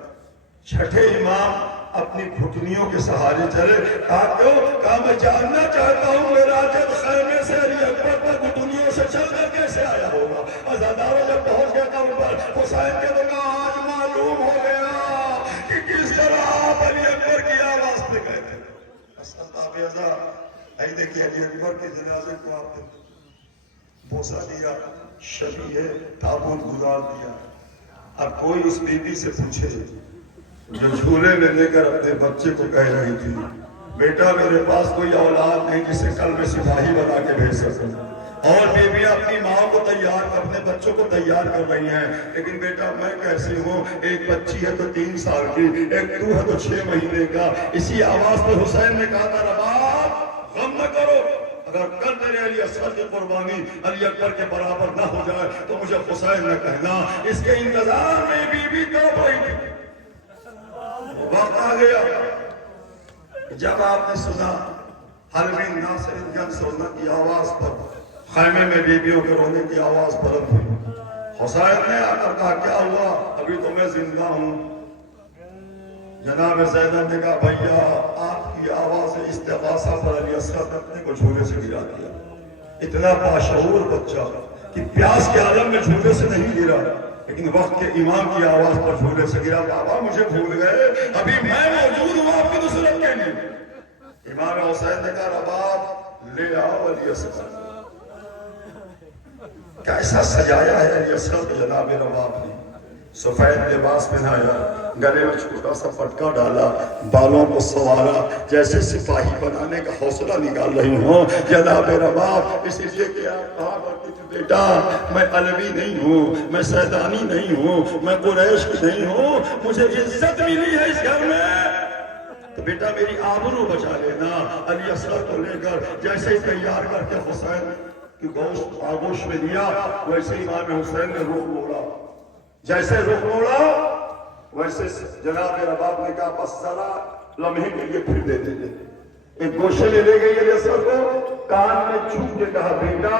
چھٹے امام اپنی گھٹنیوں کے سہارے چلے۔ کہا میں جاننا چاہتا ہوں میرا جد خیمے سے علی اکبر پر گھٹنیوں سے چل کر کیسے آیا ہوگا؟ عزاداروں جب پہنچ گیا قبر پر حسین کے تو کہا آج معلوم ہو گیا کہ کس طرح آپ علی اکبر کی آواز پہ گئے تھے۔ اسحاب عزا آئی دیکھئے علی اکبر کے جنازے کو آپ نے بوسہ دیا، شبیہ تابوت گزار دیا۔ اب کوئی اس بی بی سے پوچھے جو جھولے میں لے کر اپنے بچے کو کہہ رہی تھی بیٹا میرے پاس کوئی اولاد نہیں جسے کل میں سپاہی بنا کے بھیج سکوں، اور بیویاں اپنی ماں کو تیار اپنے بچوں کو تیار کر رہی ہیں، لیکن بیٹا میں کیسی ہوں؟ ایک بچی ہے تو 3 سال کی، ایک تو ہے تو 6 مہینے کا۔ اسی آواز پر حسین نے کہا تھا رباب غم نہ کرو، اگر کل میرے علی اصغر کی قربانی علی اکبر کے برابر نہ ہو جائے تو مجھے حسین نہ کہنا۔ اس کے انتظار میں بی بی تڑپ رہی تھی۔ وقت آ گیا جب آپ نے سنا حلوی ناصر جنگ سونا کی آواز پر خیمے میں بیویوں کے رونے کی آواز بلند ہوئی۔ حسین نے آ کر کہا کیا ہوا؟ ابھی تو میں زندہ ہوں۔ جناب زینب نے کہا بھیا آپ کی آواز استغاثہ پر علی اصغر نے اپنے کو جھولے سے گرا دیا۔ اتنا باشعور بچہ کہ پیاس کے عالم میں جھولے سے نہیں گرا، لیکن وقت کے امام کی آواز پر جھولے سے گرا۔ بابا مجھے بھول گئے، ابھی میں موجود ہوں آپ کی نصرت کے لیے۔ امام حسین نے کہا رباب لے آؤ علی اصغر۔ کیسا سجایا ہے علی اصغر کو جناب رباب نے، سفید لباس پہنایا، گلے میں چھوٹا سا پٹکا ڈالا، بالوں کو سوارا، جیسے سپاہی بنانے کا حوصلہ نکال رہی ہوں جناب رباب، اس لیے کہ آپ کہا کرتی تھی بیٹا میں علوی نہیں ہوں، میں سیدانی نہیں ہوں، میں قریش کی نہیں ہوں، مجھے عزت ملی ہے اس گھر میں تو بیٹا میری آبرو بچا لینا۔ علی اصغر کو لے کر جیسے ہی تیار کر کے حسین کی گوشت آغوش میں دیا، ویسے امام حسین نے رخ موڑا، جیسے رخ موڑا ویسے جناب رباب نے کہا بس ذرا لمحے کے لیے پھر دے دے۔ ایک گوشے میں لے گئی علی اصغر کو، کان میں چھپ کے کہا بیٹا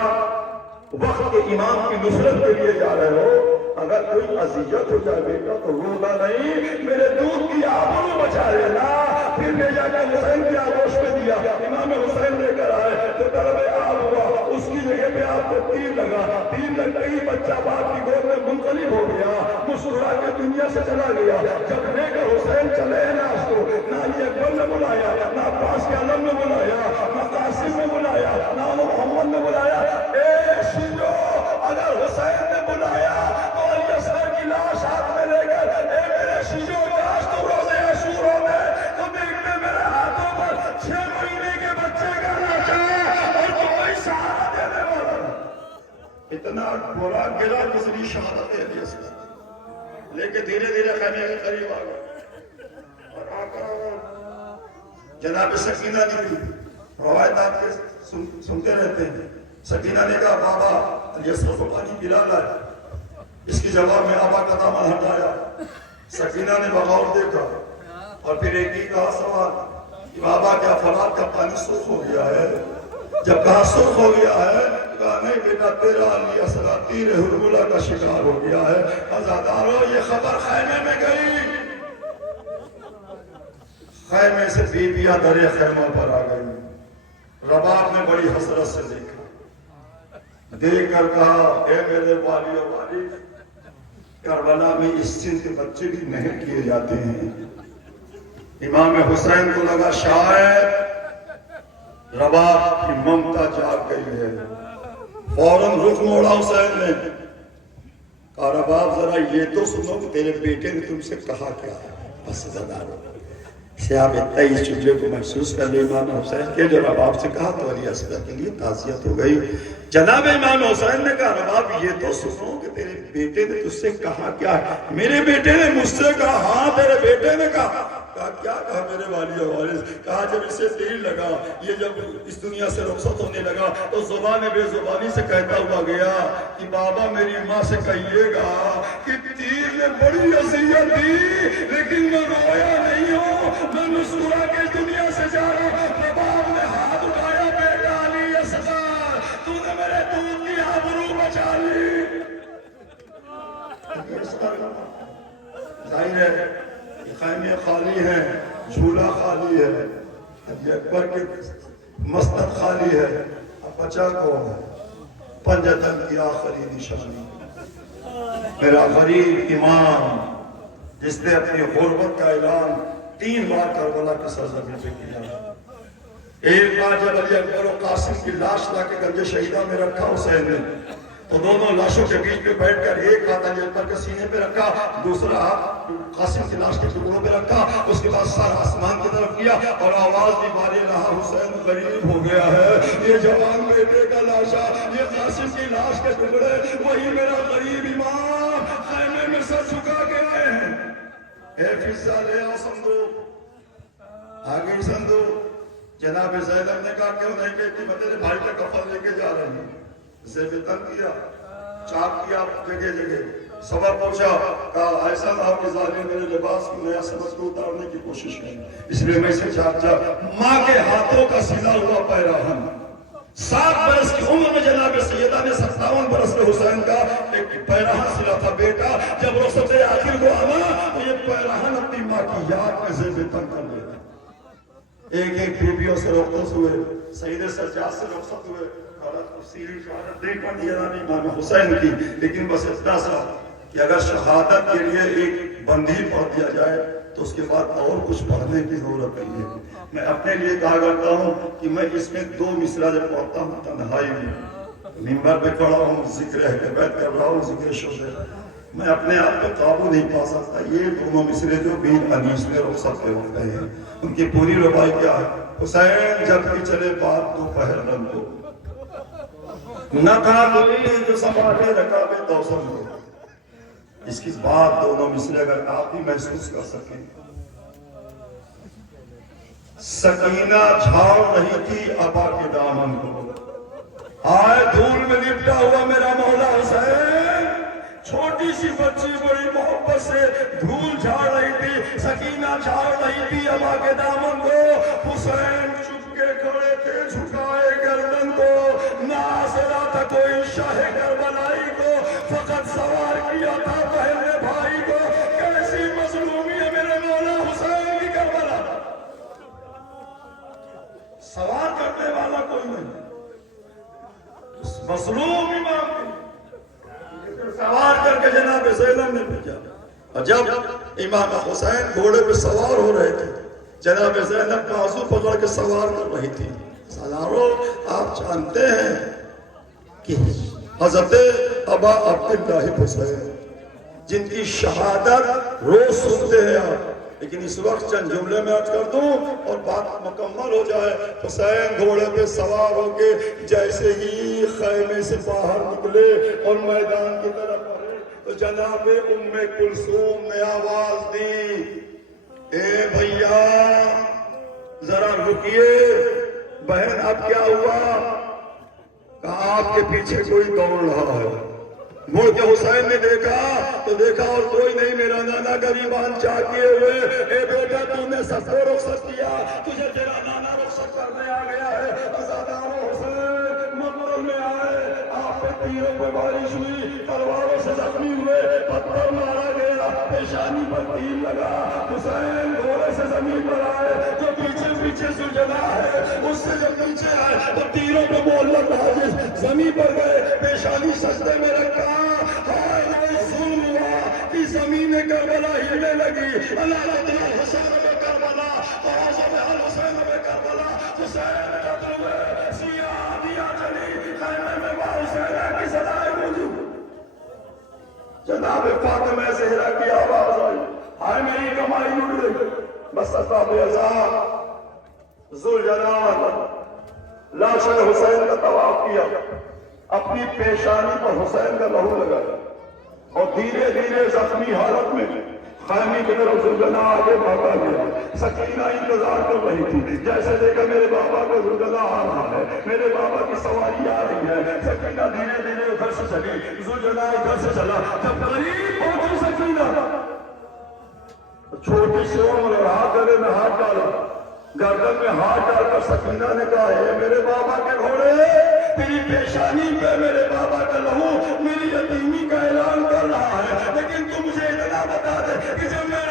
وقت کے امام کی نصرت کے لیے جا رہے ہو، اگر کوئی اذیت ہو جائے بیٹا تو رونا نہیں، میرے دودھ کی آبرو بچا لینا۔ پھر لے جا کے حسین کی آغوش میں دیا، امام حسین لے کر آئے تو طلب آب ہوا، اس کی جگہ پہ آپ کو تیر لگا، تیر لگتے ہی بچہ باپ کی گود میں منقلب ہو گیا، مسکرا کے دنیا سے چلا گیا۔ جب لے کر حسین چلے نا اس کو نہ علی اکبر نے بلایا، نہ عباس کے عالم نے بلایا، نہ قاسم نے بلایا، نہ محمد نے بلایا۔ اے شیعو اگر حسین نے بلایا تو علی اصغر کی لاش ہاتھ میں لے کر اے میرے شیعو کاش تو روزے عاشورا میں تو دیکھتے میرے ہاتھوں پر 6 مہینے کے بچے کا لاچا اور کوئی سہارا دینے والا۔ اتنا برا گلا گزری شہادت ہے علی اصغر، لے کے دھیرے دھیرے خیمے کے قریب آ گئے اور آ کر جناب سکینہ نکلی، روایت آپ کے سنتے رہتے ہیں. سکینہ نے کہا بابا یسر کو پانی پلا لائے. اس کی جواب میں آبا کا دامن ہٹایا. سکینہ نے بغور دیکھا اور پھر ایک ہی کہا سوال کہ بابا کیا فلاد کا پانی سرخ ہو گیا ہے؟ جب کہا سرخ ہو گیا ہے، کہا نہیں بیٹا تیرا علی اسراتیر حرملہ کا شکار ہو گیا ہے. عزادارو یہ خبر خیمے میں گئی. خیمے سے بیبیاں درے خیمہ پر آ گئی. رباب نے بڑی حسرت سے دیکھا، دیکھ کر کہا اے میرے والی و والد، کربلا میں اس سن کے بچے بھی نہیں کیے جاتے ہیں. امام حسین کو لگا شاید رباب کی ممتا جاگ گئی ہے. فوراً رخ موڑا حسین نے، کہا رباب ذرا یہ تو سنو کہ تیرے بیٹے نے تم سے کہا کیا ہے. بس زدارو سے آپ اتنا اس چجے کو محسوس کر لیں امام حسین کے جو رباب سے کہا تو علی اصغر کے لیے تعزیت ہو گئی. جناب امام حسین نے کہا رباب یہ تو سنو کہ تیرے بیٹے نے تجھ سے کہا کیا ہے. میرے بیٹے نے مجھ سے کہا. ہاں تیرے بیٹے نے کہا. کہا کیا کہا میرے والی و والد؟ کہا جب اسے تیر لگا، یہ جب اس دنیا سے رخصت ہونے لگا تو زبان بے زبانی سے کہتا ہوا گیا کہ بابا میری ماں سے کہیے گا کہ تیر نے بڑی اذیت دی لیکن میں رویا نہیں ہوں، میں مسکرا کے دنیا سے جا رہا ہوں. رباب نے ہاتھ اٹھایا، بیٹا علی اصغر تو نے میرے دودھ کی آبرو بچا لی. ظاہر ہے خیمے خالی ہیں، جھولا خالی ہے، علی اکبر کے مسند خالی ہے. اب بچا کون ہے؟ پنجتن کی آخری نشانی میرا غریب امام جس نے اپنی غربت کا اعلان 3 بار کربلا کی سرزمین پہ کیا. ایک بار جب علی اکبر و قاسم کی لاش لا کے گنج شہیدہ میں رکھا حسین نے تو دونوں لاشوں کے بیچ میں بیٹھ کر ایک ہاتھ علی اکبر کے سینے پہ رکھا، دوسرا ہاتھ قاسم کی لاش کے ٹکڑوں پہ رکھا. اس کے بعد سر آسمان کی طرف کیا اور آواز بھی مارے رہا حسین غریب ہو گیا ہے. یہ جوان بیٹے کا لاشا، یہ قاسم کی لاش کے ٹکڑے، وہی میرا غریب امام خیمے میں سر جھکا کے آئے ہیں. اے فضا لے آؤ صندوق. آگے صندوق. جناب زینب نے کہا کیوں نہیں کہتی میں تیرے بھائی کا کفن لے کے جا رہی ہوں. اسے بھی تنگ کیا، چاک کیا جگہ جگہ، سبب پوچھا. کہا ایسا نہ ہو کہ ظالم میرے لباس کی نیا سمجھ کو اتارنے کی کوشش کریں، اس لیے میں اسے چاک چاک. ماں کے ہاتھوں کا سلا ہوا پیراہن، 7 برس کی عمر میں جناب سیدہ نے 57 برس میں حسین کا ایک پیراہن سلا تھا. بیٹا جب رخصت آخر کو آنا تو یہ پیراہن اپنی ماں کی یاد میں زیب تن کر لیتا. ایک ایک بیویوں سے رخصت ہوئے، سید سجاد سے رخصت ہوئے. تفصیلی شہادت نہیں پڑھ دیا امام حسین کی، لیکن بس اتنا سا کہ اگر شہادت کے لیے ایک بندی پڑھ دیا جائے تو اس کے بعد اور کچھ پڑھنے کی ضرورت نہیں ہے. میں اپنے لیے کہا کرتا ہوں کہ میں اس میں 2 مصرع جب پڑھتا ہوں تنہائی میں، منبر پہ کھڑا ہوں، ذکر اہل بیت کر رہا ہوں، ذکر شہداء، میں اپنے آپ پہ قابو نہیں پا سکتا. یہ دونوں مصرے جو بین انیس میں رخصت پہ ہوتے ہیں ان کی پوری ربائی کیا ہے؟ حسین جب بھی چلے بات دوپہر رنگ کو نہ کہا کوئی جو سنبھالے رکابے دوسر کو. اس کی بات دونوں مصرے اگر آپ بھی محسوس کر سکیں. سکینہ جھاڑ رہی تھی ابا کے دامن کو، آئے دھول میں لپٹا ہوا میرا مولا حسین. چھوٹی سی بچی بڑی محبت سے دھول جھاڑ رہی تھی، سکینہ جھاڑ رہی تھی ابا کے دامن کو. حسین چپ کے کھڑے تھے جھکائے گردن کو. نہ آسرا تھا کوئی شاہ کربلائی کو، فقط سوار کیا تھا پہلے بھائی کو. کیسی مظلومی ہے میرے مولا حسین کی کربلا. سوار کرنے والا کوئی نہیں، مظلوم امام کی سوار کر کے جناب زینب نے بھیجا. اور جب امام حسین گھوڑے پہ سوار ہو رہے تھے، جناب زینب بازو پکڑ کے سوار کر رہی تھی. سالارو آپ جانتے ہیں کہ حضرت ابا عبداللہ حسین جن کی شہادت روز سنتے ہیں آپ، لیکن اس وقت چند جملے میں عرض کر دوں اور بات مکمل ہو جائے. حسین گھوڑے پہ سوار ہو کے جیسے ہی خیمے سے باہر نکلے اور میدان کی طرف بڑھے تو جناب ام کلثوم نے آواز دی، اے بھیا ذرا رکیے بہن اب کیا ہوا؟ کہا آپ کے پیچھے کوئی دوڑ رہا ہے۔ مڑ کے حسین نے دیکھا تو دیکھا اور کوئی نہیں، میرا نانا غریبان چاہ کیے ہوئے، اے بیٹا تو نے سب کو رخصت کیا، تجھے تیرا نانا رخصت کرنے آ گیا ہے۔ عزادار حسین مقبرہ میں آئے، آپ پہ تیروں پہ بارش ہوئی، تلواروں سے زخمی ہوئے، پتھر مارا گیا، پیشانی پر تیر لگا، حسین گھوڑے سے زمین پر آئے، جو پیچھے پیچھے سجدہ ہے اس سے جو پیچھے آئے تو تیروں پہ معلق حاجز زمین پر گئے، پیشانی سجدے میں رکھا، ظلم ہوا کہ زمین کربلا ہلنے لگی، اللہ حسین میں کربلا، حسین میں کربلا، حسین قتل ہوئے، سیاہ دیا جلی، خیمے میں با حسین کی صدائے موجود۔ جناب فاطمہ زہرا کی آواز آئی، ہائے میری کمائی اڑ گئی، بس اصحاب اعزاز ذوالجلال لاشن حسین کا طواف کیا، اپنی پیشانی پر حسین کا لہو لگا اور دھیرے دھیرے زخمی حالت میں خیمے کی طرف ذوالجلال آگے بھاگا گیا۔ سکینہ انتظار کر رہی تھی، جیسے دیکھا میرے بابا کا ذوالجلال آ رہا ہے، میرے بابا کی سواری آ رہی ہے، سکینہ دھیرے دھیرے ادھر سے چلی، ذوالجلال ادھر سے چلا، جب قریب پہنچی سکینہ چھوٹی سی عمر اور ہاتھ گلے میں ہاتھ ڈالا، گردن میں ہاتھ ڈال کر سکینہ نے کہا ہے میرے بابا کے گھوڑے، تیری پیشانی پہ میرے بابا کا لہو میری یتیمی کا اعلان کر رہا ہے، لیکن تو مجھے اتنا بتا دے کہ جب میں